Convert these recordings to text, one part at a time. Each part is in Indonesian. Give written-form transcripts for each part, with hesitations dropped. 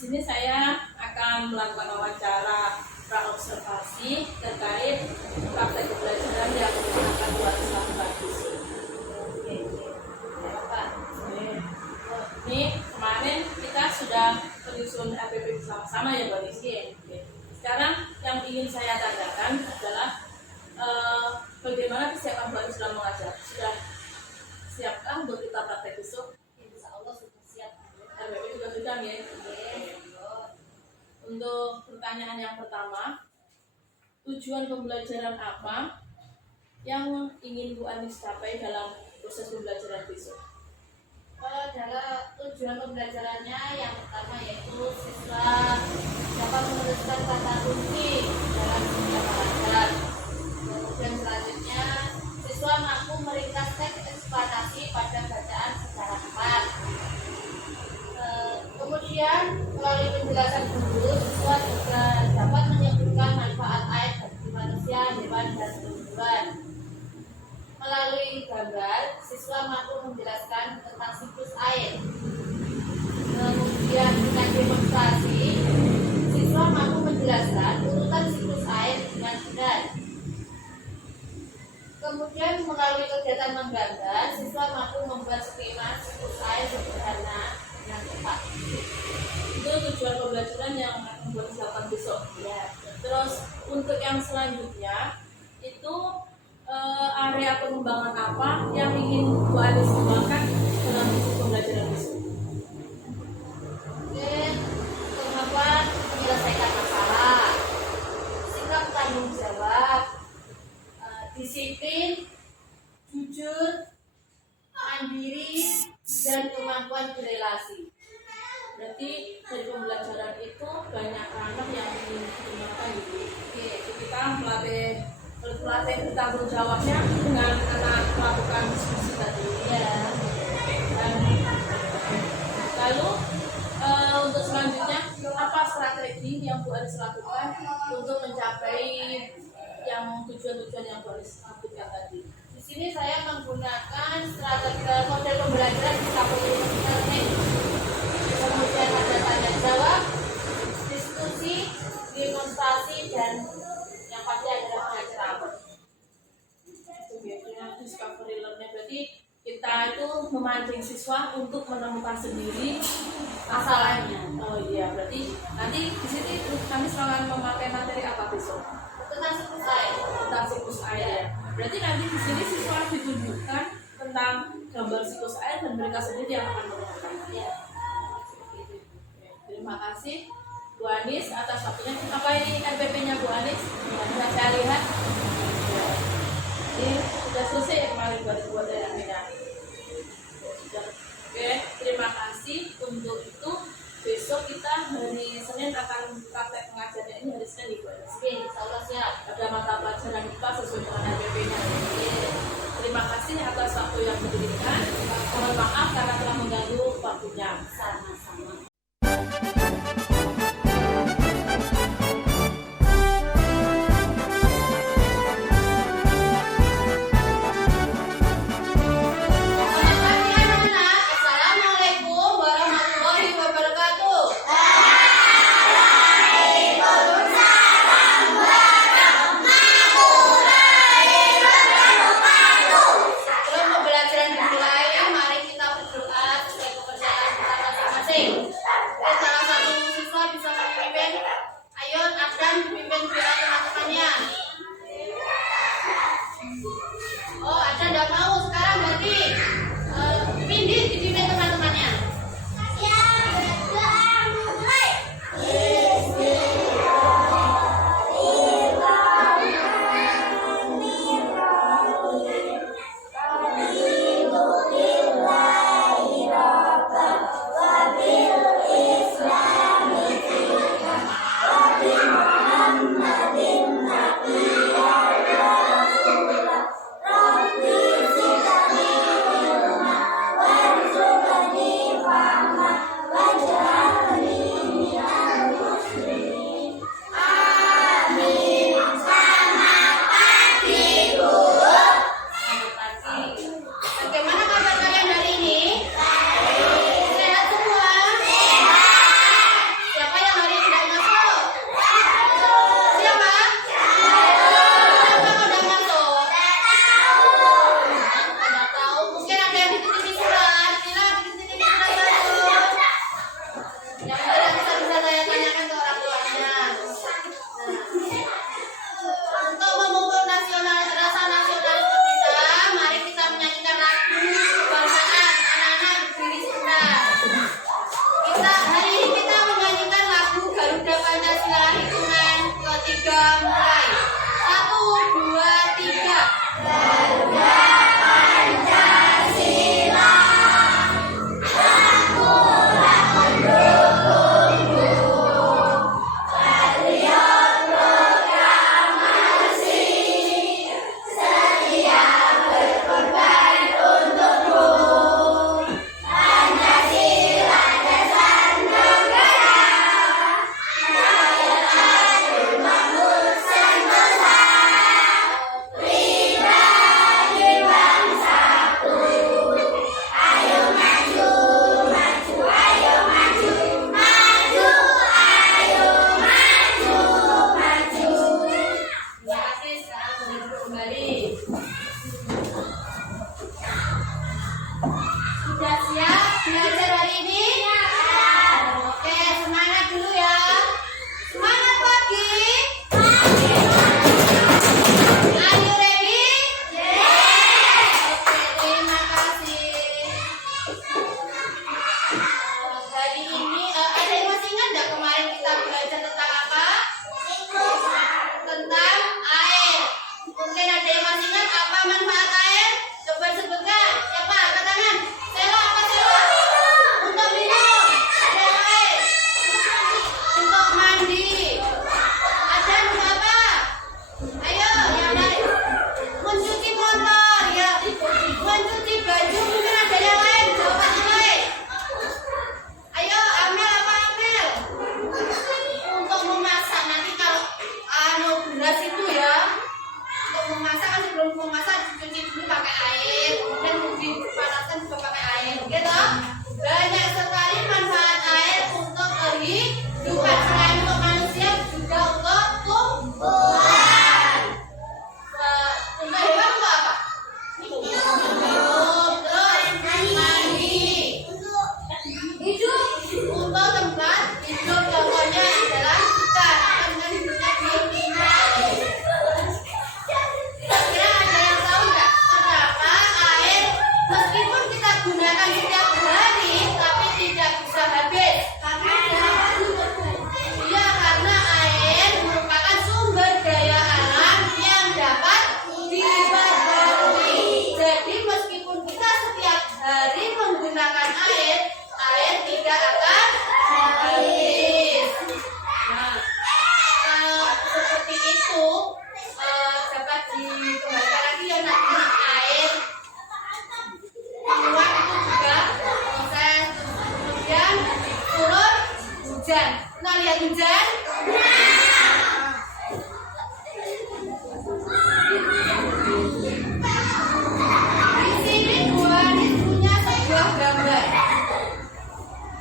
sini saya akan melakukan wawancara praobservasi terkait praktek pembelajaran yang menggunakan baris lakukan fisik. Ini kemarin kita sudah menyusun RPP bersama-sama ya Mbak Rizky. Sekarang yang ingin saya tanyakan adalah bagaimana kesiapan Mbak dalam mengajar? Sudah siapkah untuk kita praktek besok? Insya Allah sudah siap. RPP juga sudah ya? Untuk pertanyaan yang pertama, tujuan pembelajaran apa yang ingin Bu Anis capai dalam proses pembelajaran besok? Dalam tujuan pembelajarannya yang pertama yaitu siswa dapat meneruskan kata kunci dalam setiap pelajaran. Kemudian selanjutnya siswa mampu meringkas teks eksplanasi pada bacaan secara tepat. Kemudian melalui penjelasan guru, siswa juga dapat menyebutkan manfaat air bagi manusia, hewan, dan tumbuhan. Melalui gambar, siswa mampu menjelaskan tentang siklus air. Kemudian dengan demonstrasi, siswa mampu menjelaskan urutan siklus air dengan benar. Kemudian melalui kegiatan menggambar, siswa mampu membuat skema siklus air sederhana dengan tepat. Itu tujuan pembelajaran yang akan buat dilakukan besok. Ya. Terus untuk yang selanjutnya itu area pengembangan apa yang ingin Bu Anis kembangkan dalam pembelajaran besok? Kemampuan menyelesaikan masalah, sikap tanggung jawab, disiplin, jujur, mandiri, dan kemampuan berelasi. Berarti dari pembelajaran itu banyak ranah yang ingin digunakan gitu. Oke, kita melatih tanggung jawabnya dengan anak melakukan diskusi tadi. Ya. Dan lalu untuk selanjutnya apa strategi yang Bu Anis lakukan untuk mencapai yang tujuan-tujuan yang Bu Anis lakukan tadi? Di sini saya menggunakan strategi model pembelajaran disabilitas. Kemudian ada tanya jawab, diskusi, demonstrasi, dan yang pasti adalah pengajaran. Itu biasanya discovery learning, berarti kita itu memancing siswa untuk menemukan sendiri masalahnya. Oh iya, berarti nanti di sini kami akan memakai materi apa besok? Tentang siklus air. Tentang siklus air ya. Berarti nanti di sini siswa ditunjukkan tentang gambar siklus air dan mereka sendiri yang akan menemukan. Ya. Terima kasih Bu Anis atas waktunya. Apa ini RPP-nya Bu Anis? Bisa saya lihat. Ini sudah selesai ya kemarin buat saya Amina. Oke, terima kasih. Untuk itu besok kita hari Senin akan praktek pengajarnya ini hari Senin Bu Anis. Oke, insya Allah siap. Ada mata pelajaran IPA sesuai dengan RPP-nya. Terima kasih atas waktu yang diberikan. Mohon maaf karena telah mengganggu waktunya. Sama-sama. Sebelum pembelajaran dimulai, mari kita berdoa sesuai mandi. Ada untuk apa? Ayo, yang lain. Mencuci motor, ya. Mencuci baju, mungkin ada yang lain. Jawaban yang lain. Ayo, Amel apa Amel? Untuk memasak nanti kalau beras itu ya. Untuk memasak kan sebelum memasak dicuci dulu pakai air, kemudian dipanaskan juga pakai air, gitu. Banyak sekali manfaat air untuk kehidupan selain untuk manusia juga untuk tumbuhan. Untuk hewan untuk apa? Minum, terus mandi. Hidup untuk tempat hidup contohnya adalah ikan dengan hidupnya di air. Kira-kira ada yang tahu nggak kenapa air meskipun kita gunakan setiap hari tapi tidak bisa habis? Iya, karena air merupakan sumber daya alam yang dapat diperbarui. Jadi meskipun kita setiap hari menggunakan air, air tidak akan habis. Nah, seperti itu dapat dikembalikan lagi ya nanti air keluar itu juga proses kemudian turun hujan. Nah, lihat hujan. Di sini Bu Anis punya sebuah gambar.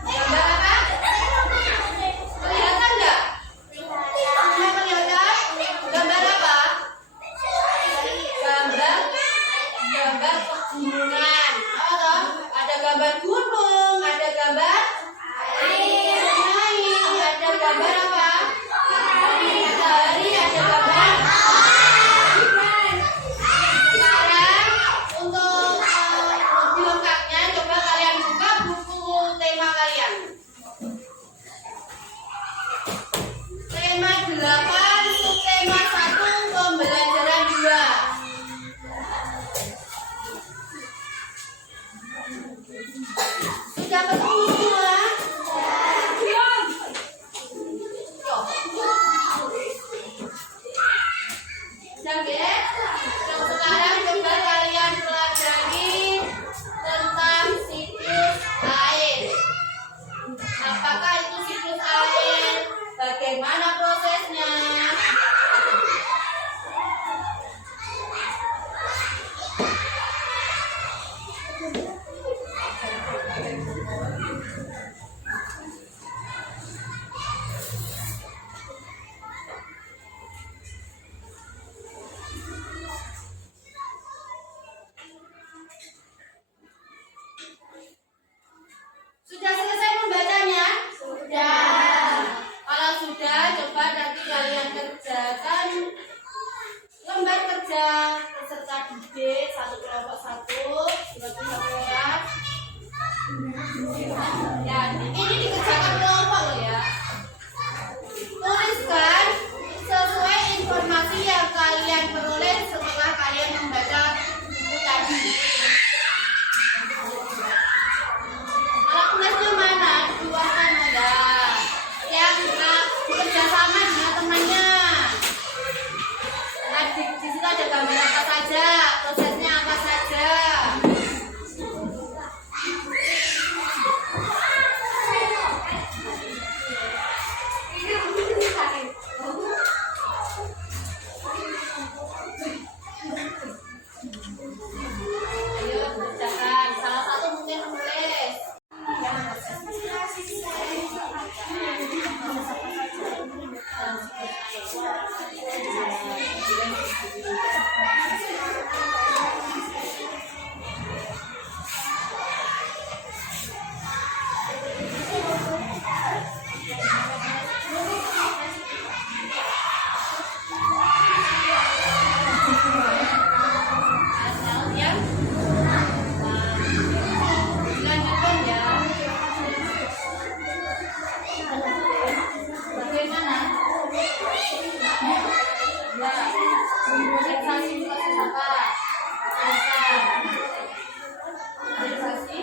Gambar apa? Kelihatan nggak? Semuanya kelihatan? Gambar apa? Gambar pegunungan. Apa toh? Ada gambar gunung, ada gambar air, ada gambar apa? Matahari, ada gambar ikan. Sekarang untuk lebih lengkapnya coba kalian buka buku tema kalian. Tema 8, subtema 1, pembelajaran 2. Sudah ketemu semua? Belum. Yuk. Sudah ya? Sekarang coba kalian pelajari tentang siklus air. Apakah itu siklus air? Bagaimana prosesnya? Sudah selesai membacanya? Sudah. Kalau sudah, coba nanti kalian kerjakan lembar kerja peserta didik 1 kelompok 1, berarti 1 orang. Ya, ini dikerjakan kelompok loh ya. Tuliskan sesuai informasi yang kalian peroleh setelah kalian membaca buku tadi. Alat tulisnya mana? Dikeluarkan ada. Yang bekerja sama dengan temannya. Nah, di situ ada gambar apa saja, prosesnya apa saja. Ayo kerjakan. Salah satu mungkin menulis. Lanjutkan ya. Bagaimana? Ya, organisasi proses apa? Organisasi.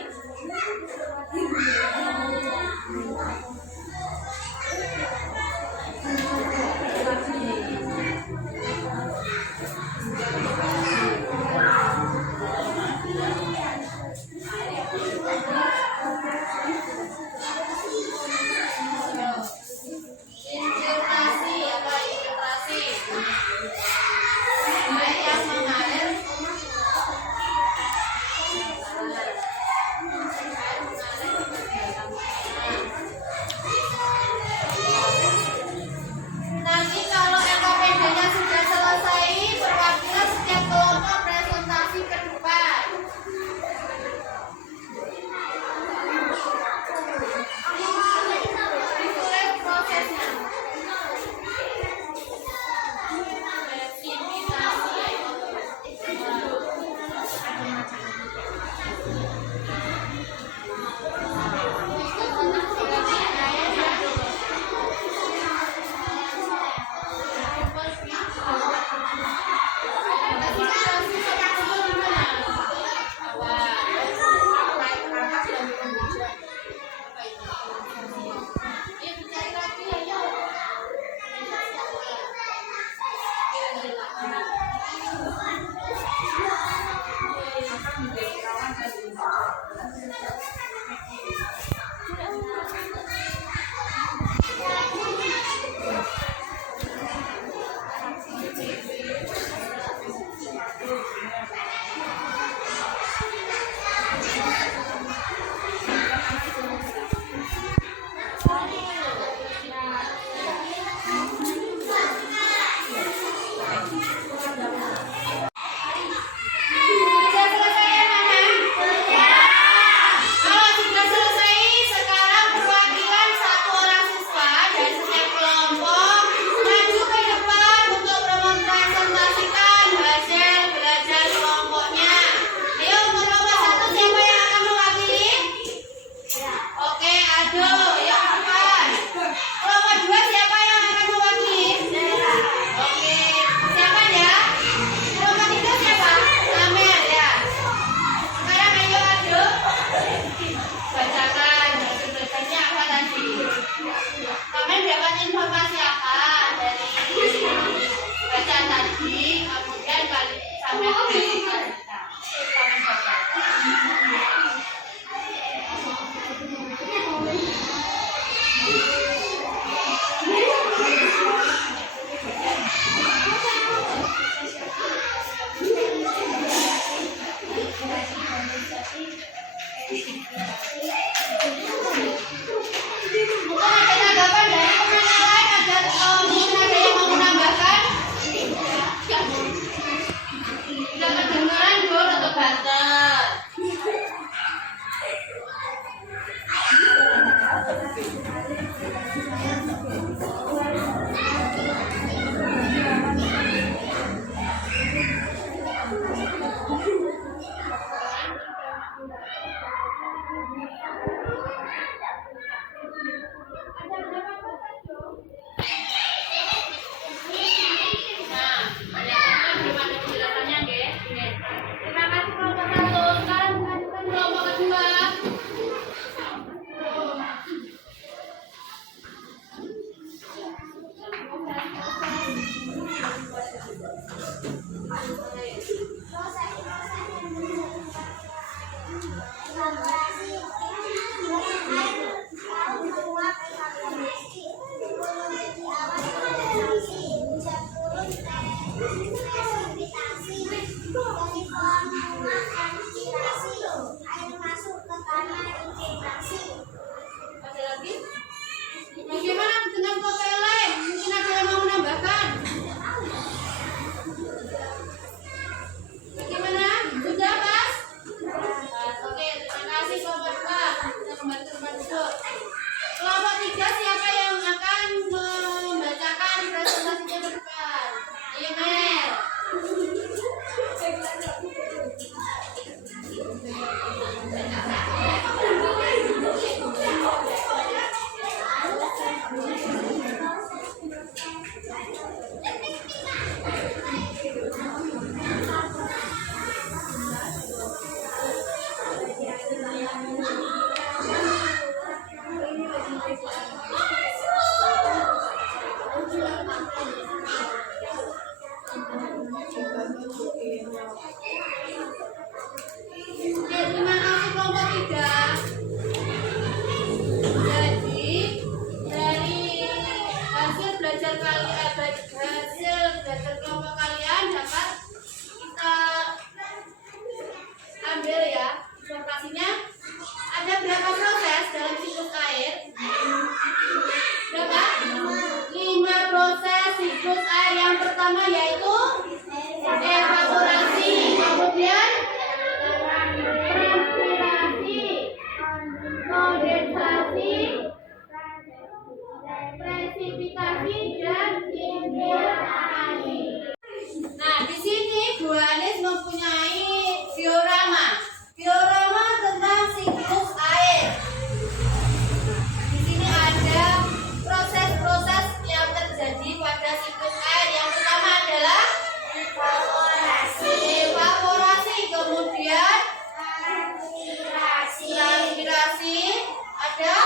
sepele. Mungkin ada yang mau menambahkan. Bagaimana? Sudah pas? Oke, terima kasih kelompok 2. Kita kembali ke tempat duduk. Kelompok 3 siapa yang akan membacakan presentasinya ke depan? Email. Oke, terima kasih kelompok 3. Jadi dari hasil belajar kelompok kalian dapat kita ambil ya informasinya. Ada berapa proses dalam siklus air? Berapa? 5 proses siklus air. Yang pertama yaitu evaporasi, kemudian transpirasi, kondensasi, presipitasi, dan infiltrasi. Nah, di sini Bu Anis mempunyai diorama. Diorama tentang siklus air. Di sini ada proses-proses yang terjadi pada siklus air. Yang pertama adalah evaporasi, kemudian transpirasi, ada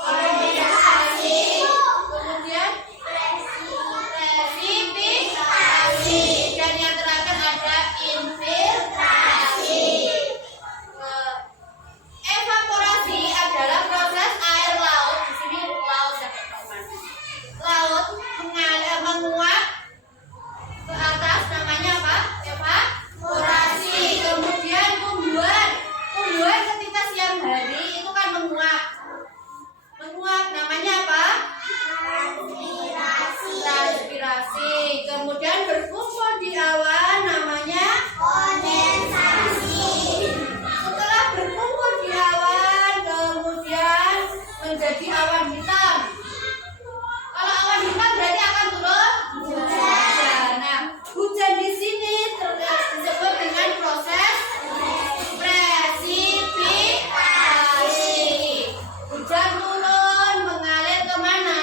kondensasi, kemudian presipitasi, dan yang terakhir ada infiltrasi. Evaporasi adalah proses air laut. Di sini laut dan laut menguap ke atas, namanya apa? Evaporasi. Kemudian tumbuhan ketika siang hari itu kan menguap, namanya apa? Transpirasi. Kemudian berkumpul di awan, namanya kondensasi. Setelah berkumpul di awan, kemudian menjadi awan hitam. Kalau awan hitam berarti akan turun hujan. Nah, hujan di sini disebut dengan proses presipitasi. Hujan turun mengalir kemana?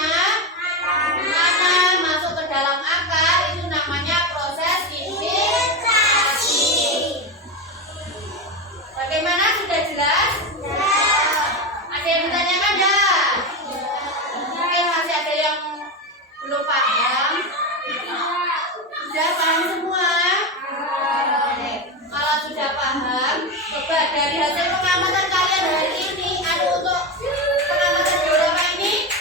Masuk ke dalam akar, itu namanya proses infiltrasi. Bagaimana? Sudah jelas? Ada yang ditanyakan enggak? Mungkin masih ada yang belum paham. Sudah paham semua? Oke. Kalau sudah paham, coba dari hasil pengamatan kalian hari ini, untuk pengamatan diorama ini,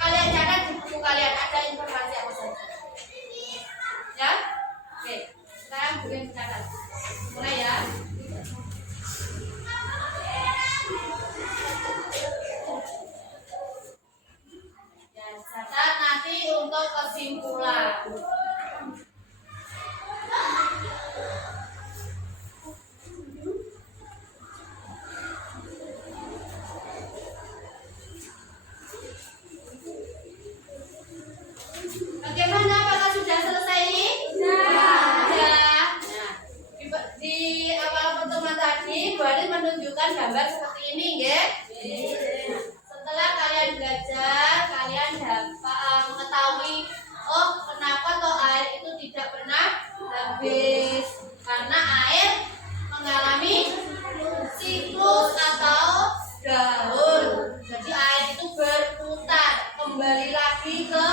kalian catat di buku kalian ada informasi apa saja. Ya? Oke. Sekarang bukan catat. Mulai ya. Ya, catat nanti untuk kesimpulan. Bagaimana? Apakah sudah selesai ini? Sudah. Nah, di awal pertemuan tadi, Bu Anis menunjukkan gambar seperti ini, ya. Setelah kalian belajar, kalian dapat mengetahui, oh kenapa toh air itu tidak pernah habis, karena air mengalami siklus atau gaul. Jadi air itu berputar kembali lagi ke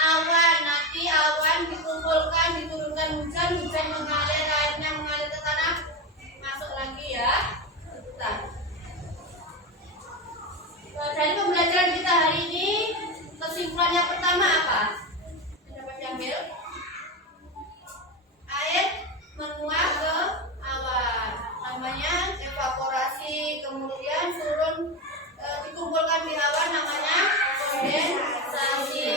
awan. Nanti awan dikumpulkan, diturunkan hujan mengalir, airnya mengalir ke tanah, masuk lagi ya. Nah, dari pembelajaran kita hari ini, kesimpulan yang pertama apa? Dapat diambil? Air menguap ke awan, namanya evaporasi. Kemudian turun, dikumpulkan di awan, namanya kondensasi.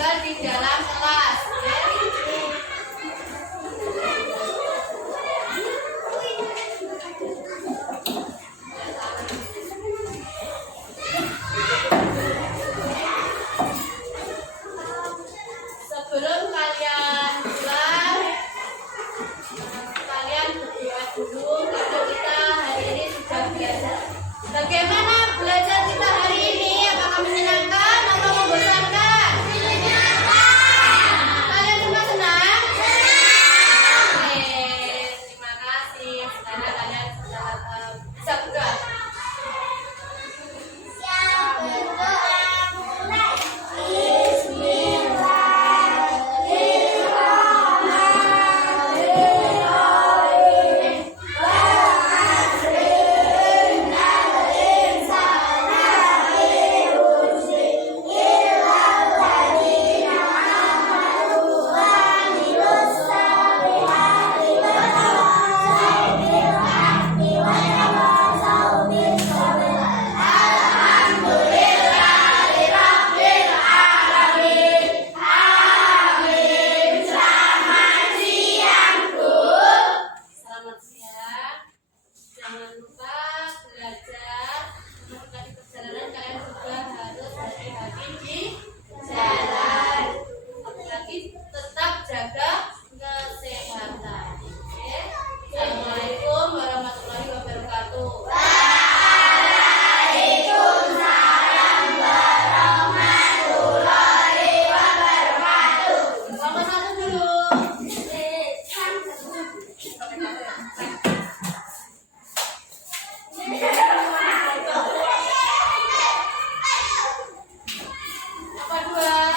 tinggal di dalam kelas. Sebelum kalian pulang, kalian berdoa dulu karena kita hari ini sudah belajar. Bagaimana belajar kita hari ini? Apakah menyenangkan atau membosankan? Menyenangkan. Kalian semua senang? Senang. Oke, terima kasih. Sekarang kalian sudah bisa berdoa. Selamat siang. Jangan lupa belajar. Ketika di perjalanan kalian juga harus hati-hati di jalan. Lagi tetap jaga kesehatan. Oke. Assalamualaikum warahmatullahi wabarakatuh. Waalaikumsalam warahmatullahi wabarakatuh. Selamat satu dulu. Apa dua?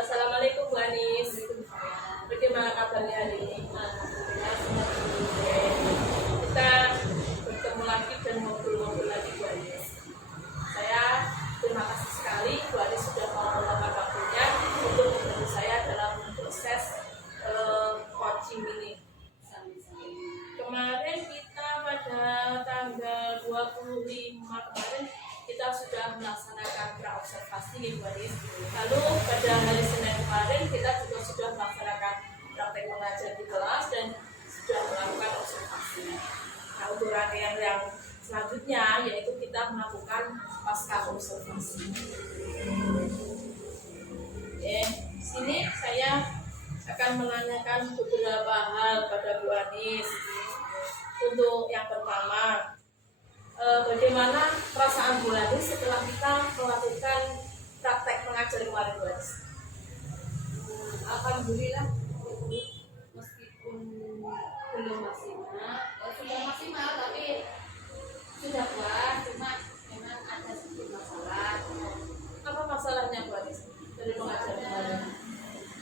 Assalamualaikum Bu Anis. Bagaimana kabarnya hari ini? Kita bertemu lagi dan ngobrol-ngobrol lagi Bu Anis. Saya terima kasih sekali Bu Anis sudah mau meluangkan waktunya untuk membantu saya dalam proses coaching ini. Kemarin kita pada tanggal 25 kemarin kita sudah melaksanakan praobservasi nih Bu Anis. Lalu pada hari Senin kemarin kita juga sudah melaksanakan praktek mengajar di kelas dan sudah melakukan observasi. Nah, untuk rangkaian yang selanjutnya yaitu kita melakukan pasca observasi. Sini saya akan menanyakan beberapa hal pada Bu Anis. Untuk yang pertama, bagaimana perasaan Bu Anis setelah kita melakukan praktek mengajar kemarin Bu Anis? Alhamdulillah, meskipun belum maksimal, sudah maksimal tapi sudah puas, cuma memang ada sedikit masalah. Apa masalahnya Bu Anis dari mengajar kemarin?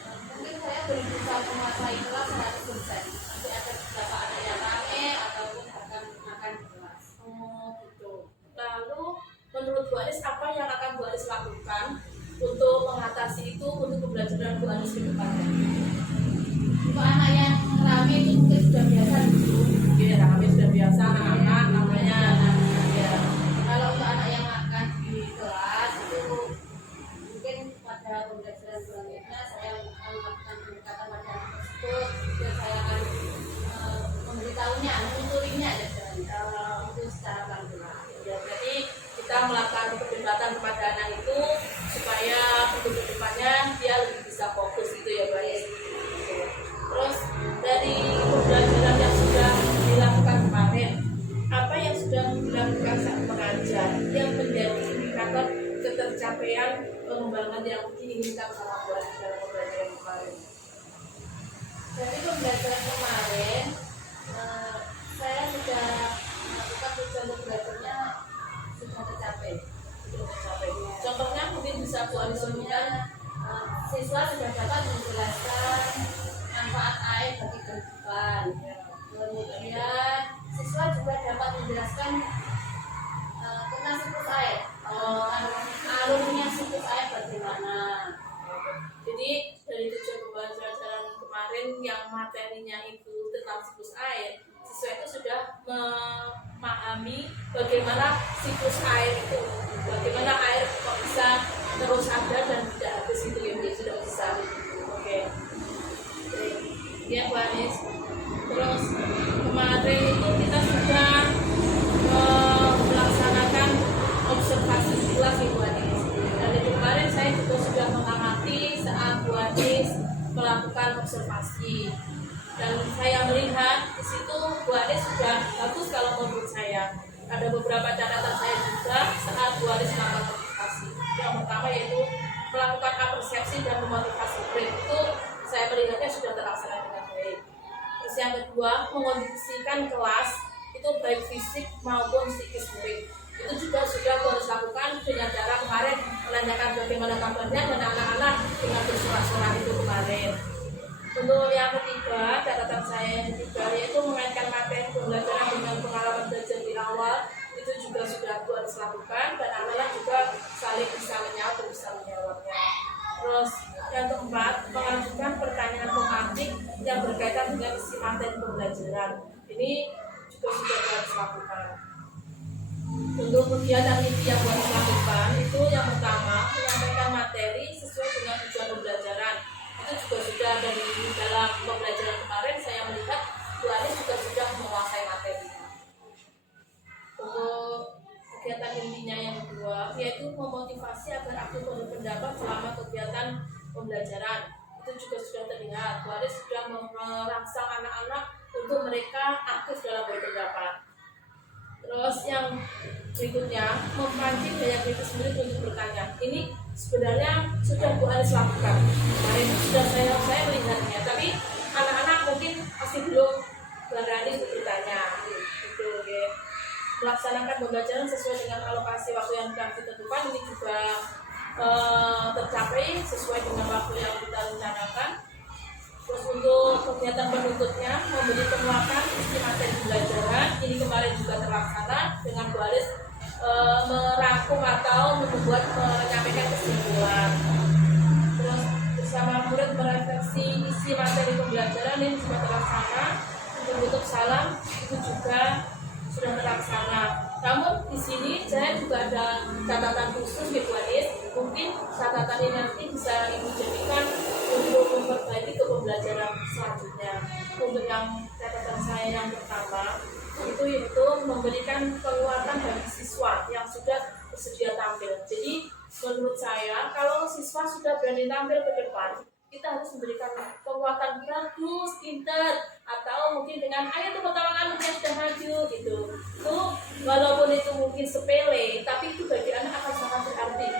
Mungkin saya belum bisa menguasai kelas 100%. Nanti ada beberapa anak yang rame ataupun akan makan di kelas. Oh gitu. Lalu menurut Bu Anis apa yang akan Bu Anis lakukan untuk mengatasi itu untuk pembelajaran Bu Anis ke depannya? Untuk anak yang rame itu mungkin sudah biasa dulu. Mungkin rame sudah biasa anak-anak namanya. Ya. Kalau untuk anak yang makan di kelas itu mungkin pada pembelajaran selanjutnya saya akan melakukan pendekatan pada anak tersebut dan saya akan memberitahunya, menunturinya dan itu secara pelan-pelan. Ya, berarti kita melakukan pendekatan kepada anak itu supaya untuk kedepannya dia lebih bisa fokus gitu ya Bu Anis. Terus dari pembelajaran yang sudah dilakukan kemarin, apa yang sudah dilakukan saat mengajar yang menjadi indikator ketercapaian pengembangan yang diinginkan sama Bu Anis dalam pembelajaran kemarin? Dari pembelajaran kemarin saya sudah melakukan tujuan untuk belajarnya sudah tercapai. Contohnya mungkin bisa Bu Anis sebutkan. Siswa sudah dapat menjelaskan manfaat air bagi kehidupan. Kemudian siswa itu sudah memahami bagaimana siklus air itu, bagaimana air kok bisa terus ada dan tidak habis gitu ya, sudah bisa. Oke. Ya Bu Anis. Terus kemarin itu kita sudah melaksanakan observasi kelas Ibu Anis. Dan itu kemarin saya juga sudah mengamati saat Bu Anis melakukan observasi. Dan saya melihat di situ Bu Anis sudah bagus kalau menurut saya. Ada beberapa catatan saya juga saat Bu Anis melakukan observasi. Yang pertama yaitu melakukan apresiasi dan memotivasi murid, itu saya melihatnya sudah terlaksana dengan baik. Terus yang kedua, mengondisikan kelas itu baik fisik maupun psikis murid, itu juga sudah harus lakukan dengan cara kemarin menanyakan bagaimana kabarnya dan anak-anak dengan bersorak-sorak itu kemarin. Untuk yang ketiga, catatan saya yang ketiga yaitu mengaitkan materi pembelajaran dengan pengalaman belajar di awal, itu juga sudah harus lakukan dan anak-anak juga saling bisa menjawabnya. Terus yang keempat, mengajukan pertanyaan tematik yang berkaitan dengan isi materi pembelajaran, ini juga sudah harus lakukan. Untuk kegiatan ini yang harus lakukan itu yang pertama, menyampaikan materi sesuai dengan tujuan pembelajaran, itu juga sudah dari dalam pembelajaran kemarin saya melihat Bu Anis juga sudah menguasai materi. Untuk kegiatan intinya yang kedua yaitu memotivasi agar aktif berpendapat selama kegiatan pembelajaran, itu juga sudah terlihat Bu Anis sudah merangsang anak-anak untuk mereka aktif dalam berpendapat. Terus yang berikutnya, memancing daya kritis murid untuk bertanya. Ini sebenarnya sudah Bu Anis lakukan. Kemarin itu sudah saya melihatnya, tapi anak-anak mungkin masih belum berani untuk bertanya. Gitu, okay. Melaksanakan pembelajaran sesuai dengan alokasi waktu yang telah ditentukan, ini juga tercapai sesuai dengan waktu yang kita rencanakan. Terus untuk kegiatan penutupnya, memberi penguatan isi materi pembelajaran, ini kemarin juga terlaksana dengan Bu Anis merangkum atau menyampaikan kesimpulan. Terus bersama murid merefleksi isi materi pembelajaran, ini juga terlaksana. Untuk tutup salam itu juga sudah terlaksana. Namun di sini saya juga ada catatan khusus di Bu Anis. Mungkin catatan ini nanti bisa Ibu jadikan untuk memperbaiki ke pembelajaran selanjutnya. Untuk yang catatan saya yang pertama itu yaitu memberikan penguatan bagi siswa yang sudah bersedia tampil. Jadi menurut saya kalau siswa sudah berani tampil ke depan, kita harus memberikan penguatan bagus, pinter, atau mungkin dengan ayo tepuk tangan yang sudah maju gitu. Itu walaupun itu mungkin sepele, tapi itu bagi anak akan sangat berarti.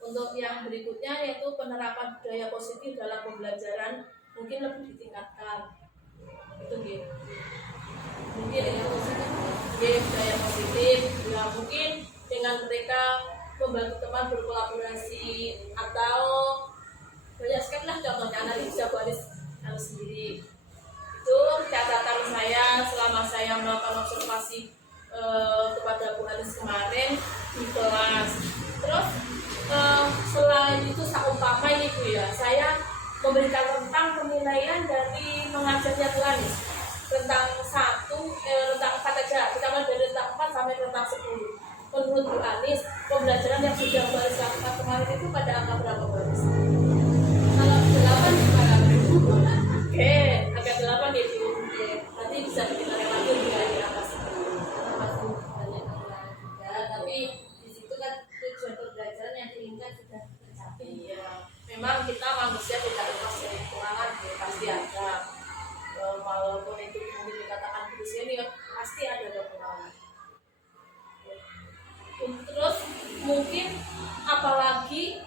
Untuk yang berikutnya yaitu penerapan budaya positif dalam pembelajaran mungkin lebih ditingkatkan. Itu gitu. Mungkin itu budaya positif, ya mungkin dengan mereka membantu teman berkolaborasi atau banyak sekali lah contohnya, nanti bisa Bu Anis sendiri. Itu catatan saya selama saya melakukan observasi kepada Bu Anis kemarin di kelas. Terus selain itu seumpama ini Bu ya, saya memberikan tentang penilaian dari mengajarnya Bu Anis tentang 4 aja, kita mulai dari rentang 4 sampai rentang 10. Menurut Bu Anis, pembelajaran yang sudah Bu Anis lakukan kemarin itu pada angka berapa Bu Anis? Kalau 8 gimana? Oke, angka 8 ya Bu. Nanti bisa kita lagi di angka 10. Masih banyak ya, tapi di situ kan tujuan pembelajaran yang diinginkan sudah tercapai. Iya, memang kita manusia tidak lepas dari kekurangan, ya, pasti ada. Walaupun itu mungkin dikatakan manusia ini pasti ada kekurangan. Terus mungkin apalagi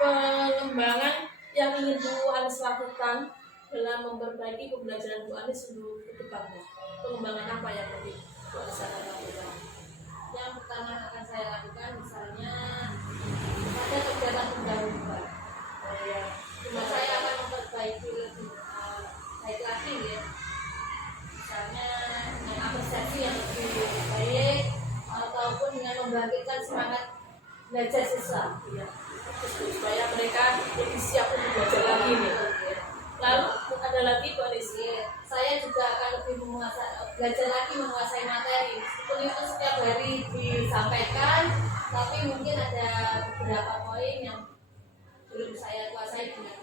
pengembangan yang ingin Bu Anis lakukan dalam memperbaiki pembelajaran Bu Anis untuk ke depannya. Pengembangan apa yang lebih Bu Anis akan lakukan? Yang pertama akan saya lakukan misalnya pada kegiatan pendahuluan. Ya, Saya akan memperbaiki lebih baik lagi ya. Misalnya dengan apresiasi yang lebih baik ataupun dengan membangkitkan semangat belajar siswa. ya. Supaya mereka lebih siap untuk belajar lagi nih. Lalu ada lagi Bu Anis? Saya juga belajar lagi menguasai materi. Meskipun itu setiap hari disampaikan, tapi mungkin ada beberapa poin yang belum saya kuasai dengan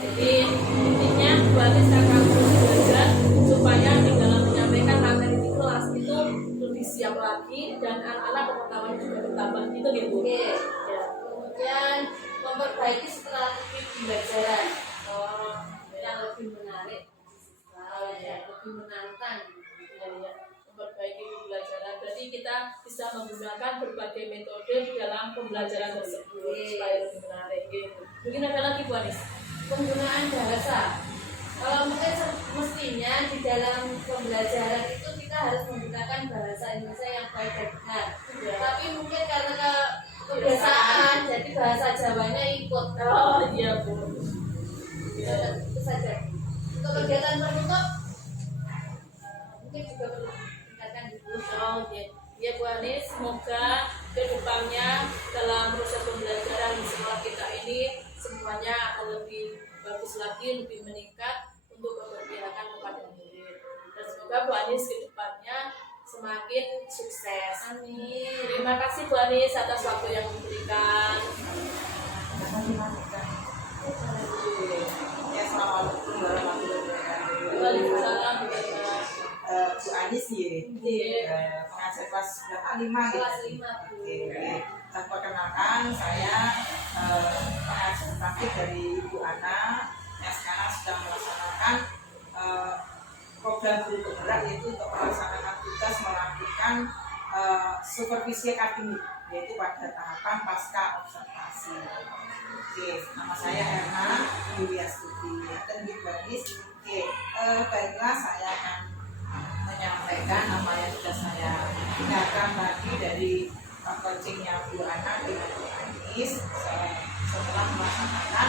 Jadi intinya Bu Anis akan terus belajar supaya di dalam menyampaikan materi di kelas itu lebih siap lagi dan anak-anak pengetahuannya juga bertambah gitu gitu. oke. Ya. Kemudian memperbaiki strategi pembelajaran yang lebih menarik, lebih menantang. Ya. Memperbaiki pembelajaran. Berarti kita bisa menggunakan berbagai metode dalam pembelajaran tersebut supaya lebih menarik. Gitu. Mungkin ada lagi Bu Anis? Penggunaan bahasa. Kalau mungkin mestinya di dalam pembelajaran itu kita harus menggunakan bahasa Indonesia yang baik dan benar. Ya. Tapi mungkin karena kebiasaan, jadi bahasa Jawanya ikut. Oh iya Bu. Itu saja. Untuk kegiatan penutup, mungkin juga perlu ditingkatkan dulu. Oke. Ya Bu Anis, semoga kedepannya dalam proses pembelajaran di sekolah kita ini semuanya akan lebih bagus lagi, lebih meningkat untuk keberpihakan kepada murid. Dan semoga Bu Anis kedepannya semakin sukses. Amin. Terima kasih Bu Anis atas waktu yang diberikan. Ya, assalamualaikum warahmatullahi wabarakatuh. Waalaikumsalam Bu Bu Anis ya, pengajar kelas berapa? 5 Kelas 5. Oke. Perkenalkan, saya pengajar praktik dari Ibu Ana yang sekarang sedang melaksanakan program guru penggerak, yaitu untuk melaksanakan tugas melakukan supervisi akademik, yaitu pada tahapan pasca observasi. Oke, nama saya Erna Yuliastuti. Dan Bu Anis, oke, baiklah saya akan menyampaikan apa yang sudah saya dengarkan tadi dari coachingnya Bu Ana dengan Bu Anis setelah melaksanakan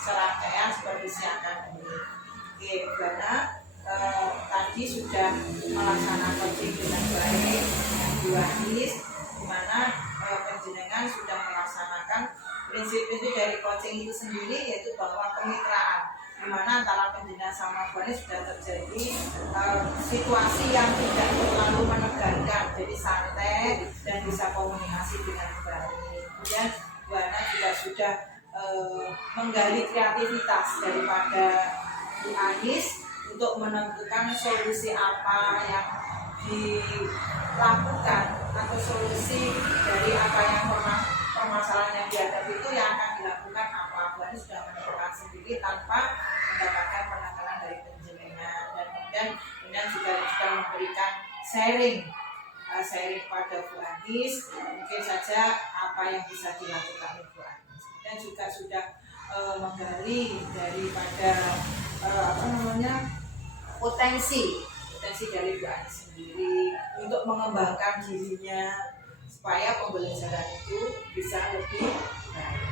serangkaian supervisi akademik. Oke, Bu Ana tadi sudah melaksanakan coaching dengan baik dengan Bu Anis, di mana penjenengan sudah melaksanakan prinsip-prinsip dari coaching itu sendiri, yaitu bahwa kemitraan, di mana antara penjenengan sama Bu Anis sudah terjadi situasi yang tidak terlalu menegangkan, jadi santai dan bisa komunikasi dengan baik. Kemudian Bu Ana juga sudah menggali kreativitas daripada Bu Anis untuk menentukan solusi apa yang dilakukan atau solusi dari apa yang permasalahan yang dihadapi itu yang akan dilakukan apa. Bu Anis sudah menentukan sendiri tanpa mendapatkan penekanan dari penjenengan, dan kemudian juga sudah memberikan sharing kepada Bu Anis mungkin saja apa yang bisa dilakukan oleh Bu Anis, dan juga sudah menggali daripada potensi dari Bu Anis sendiri untuk mengembangkan dirinya supaya pembelajaran itu bisa lebih baik.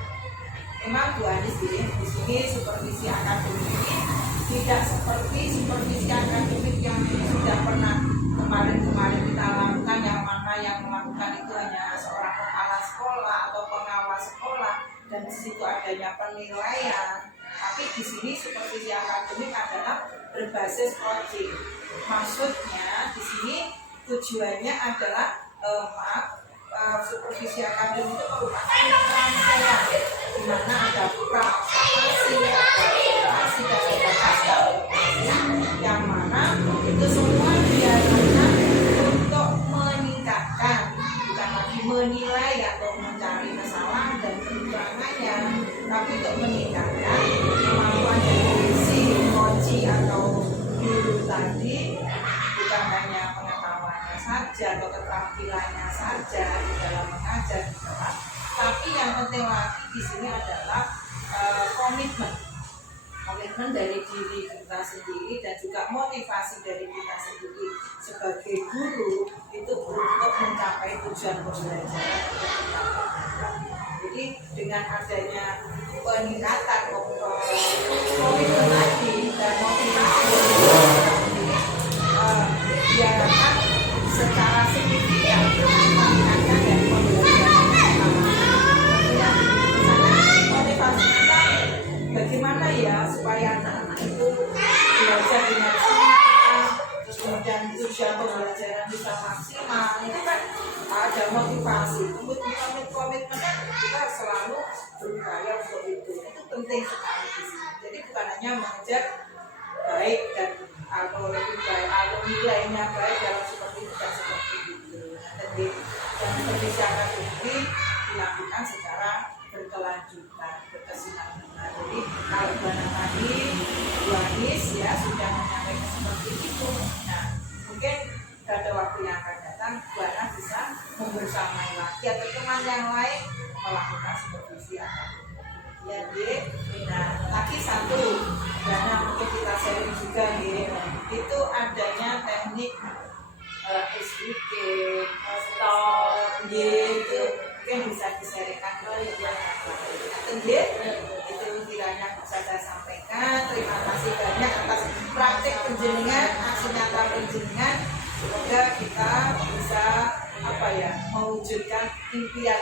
Memang Bu Anis di sini supervisi akademik ini tidak seperti supervisi akademik yang sudah pernah kemarin kita lakukan, yang mana yang melakukan itu hanya seorang kepala sekolah atau pengawas sekolah dan di situ adanya penilaian. Tapi di sini supervisi akademik adalah berbasis coaching. Maksudnya di sini tujuannya adalah supervisi akademik itu merupakan rangkaian di mana ada pra-observasi, ada pasca yang mana itu semua diadakan untuk meningkatkan, bukan lagi menilai atau mencari kesalahan dan kekurangannya, tapi untuk meningkatkan kemampuan dari si coach atau guru tadi, bukan hanya pengetahuannya saja atau keterampilannya saja di dalam mengajar di kelas, tapi yang penting lagi di sini adalah komitmen dari diri kita sendiri dan juga motivasi dari kita sendiri sebagai guru itu untuk mencapai tujuan pembelajaran. Jadi dengan adanya peningkatan komitmen tadi dan motivasi diharapkan secara signifikan meningkatkan dari pembelajaran motivasi kita bagaimana ya supaya anak-anak itu belajar dengan semangat, terus kemudian tujuan pembelajaran bisa maksimal itu kan ada motivasi, komitmen kita selalu berupaya untuk itu penting sekali di sini. Jadi bukan hanya mengejar baik dan atau lebih baik atau nilainya baik dalam seperti itu dan seperti itu. Jadi yang kebijakan ini dilakukan secara berkelanjutan, berkesinambungan. Jadi kalau Bana tadi Yohanis ya sudah menyampaikan seperti itu. Nah mungkin pada waktu yang akan datang Bana bisa membersamai lagi atau teman yang lain melakukan supervisi atau ya dek. Nah lagi satu Bana mungkin kita sharing juga dek, itu adanya teknik SDK, stop, itu mungkin bisa disaringkan itu kiranya bisa saya sampaikan. Terima kasih banyak atas praktik penjenengan, aksi nyata penjenengan. Semoga kita bisa mewujudkan impian